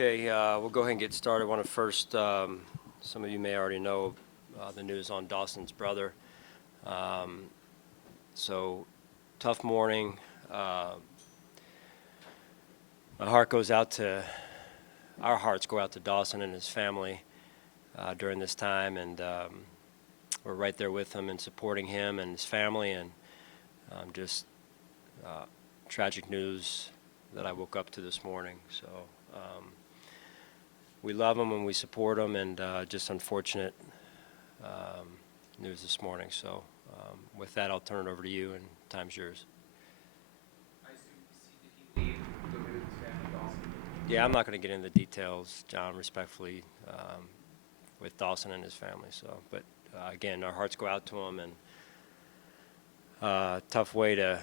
Okay, we'll go ahead and get started. I want to first, some of you may already know the news on Dawson's brother. So, tough morning. My heart goes out to, our hearts go out to Dawson and his family during this time, and we're right there with him and supporting him and his family, and just tragic news that I woke up to this morning. So. We love them and we support them, and just unfortunate news this morning. So with that, I'll turn it over to you, and time's yours. I assume you see the go with his family, Dawson. Yeah, I'm not going to get into the details, John, respectfully, with Dawson and his family. So, but again, our hearts go out to him, and tough way to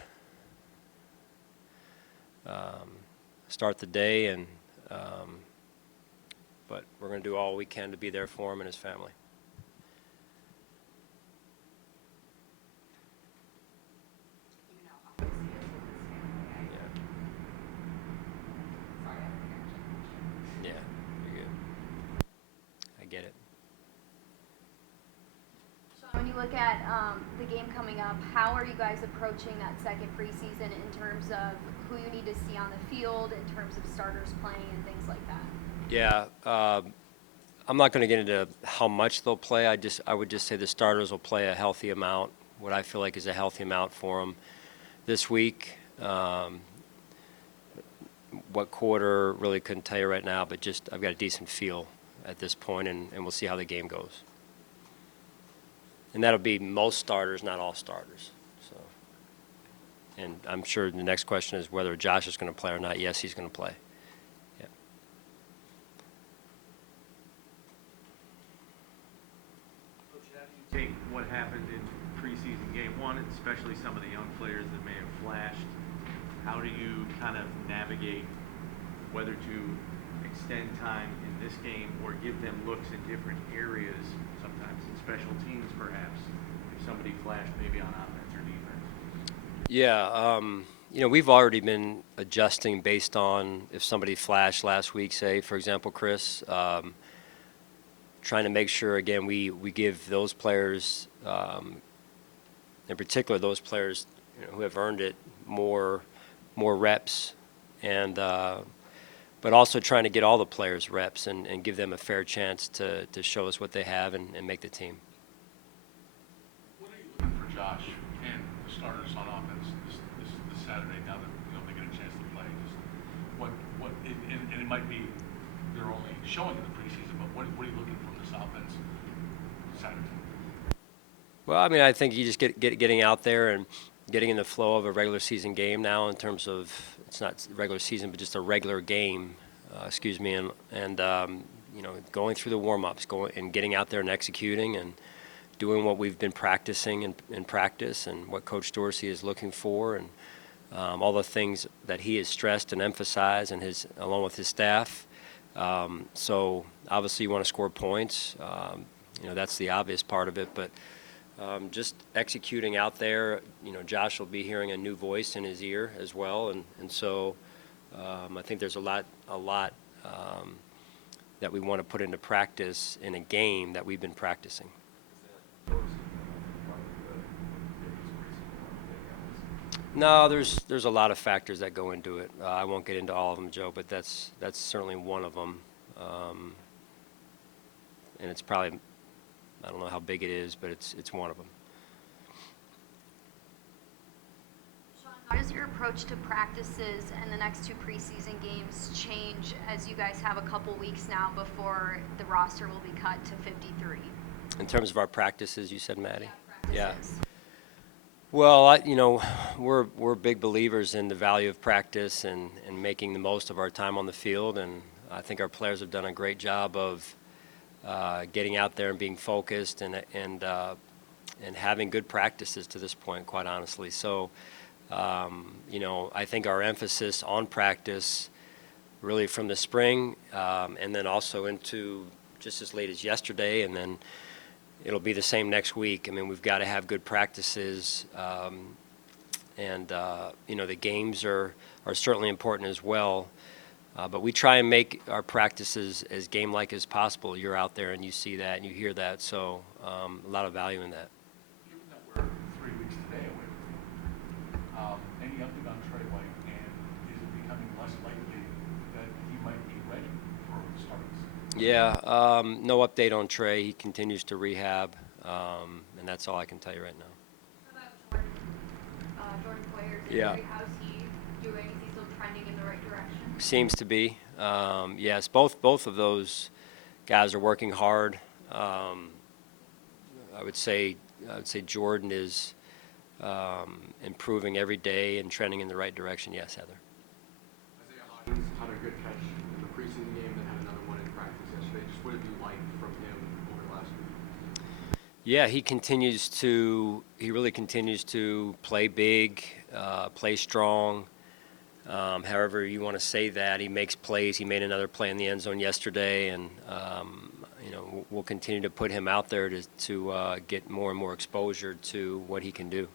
start the day, and but we're going to do all we can to be there for him and his family. You know, obviously it's with his family. Sorry, I have an Yeah, you're good. I get it. Sean, when you look at the game coming up, how are you guys approaching that second preseason in terms of who you need to see on the field, in terms of starters playing and things like that? Yeah, I'm not going to get into how much they'll play. I would just say the starters will play a healthy amount, what I feel like is a healthy amount for them this week. What quarter, really couldn't tell you right now, but just I've got a decent feel at this point, and we'll see how the game goes. And that'll be most starters, not all starters. So, and I'm sure the next question is whether Josh is going to play or not. Yes, he's going to play. Take what happened in preseason game one, especially some of the young players that may have flashed. How do you kind of navigate whether to extend time in this game or give them looks in different areas, sometimes in special teams perhaps, if somebody flashed maybe on offense or defense? Yeah, we've already been adjusting based on if somebody flashed last week, say, for example, Chris. Trying to make sure, again, we give those players, in particular those players who have earned it, more reps, and but also trying to get all the players reps and give them a fair chance to show us what they have and make the team. What are you looking for Josh and the starters on offense this Saturday, now that they get a chance to play? Just and it might be they're only showing in the preseason, but what are you looking for this offense Saturday? Well, I mean, I think you just getting out there and getting in the flow of a regular season game now, in terms of it's not regular season but just a regular game, and going through the warm-ups, and getting out there and executing and doing what we've been practicing in practice, and what Coach Dorsey is looking for, and all the things that he has stressed and emphasized, and along with his staff. So obviously you want to score points. That's the obvious part of it, but just executing out there. Josh will be hearing a new voice in his ear as well, and so I think there's a lot that we want to put into practice in a game that we've been practicing. No, there's a lot of factors that go into it. I won't get into all of them, Joe, but that's certainly one of them. And it's probably, I don't know how big it is, but it's one of them. Sean, how does your approach to practices and the next two preseason games change as you guys have a couple weeks now before the roster will be cut to 53? In terms of our practices, you said, Maddie? Yeah. Well, we're big believers in the value of practice and making the most of our time on the field, and I think our players have done a great job of getting out there and being focused and having good practices to this point, quite honestly. So, I think our emphasis on practice really from the spring and then also into just as late as yesterday, and then it'll be the same next week. I mean, we've got to have good practices, and the games are certainly important as well. But we try and make our practices as game-like as possible. You're out there and you see that and you hear that, so a lot of value in that. Given that we're 3 weeks today away from it, any update on Trey White, and is it becoming less likely that he might be ready for starts? Yeah, no update on Trey. He continues to rehab, and that's all I can tell you right now. How about Jordan Poyer's Yeah. injury? How's he doing? Is he still trending in the right direction? Seems to be. Yes, both of those guys are working hard. I would say Jordan is improving every day and trending in the right direction. Yes, Heather. Isaiah Hodgins had a good catch in the preseason game, then had another one in practice yesterday. Just what have you liked from him over the last week? Yeah, he really continues to play big, play strong. However you want to say that, he makes plays. He made another play in the end zone yesterday, and we'll continue to put him out there to get more and more exposure to what he can do.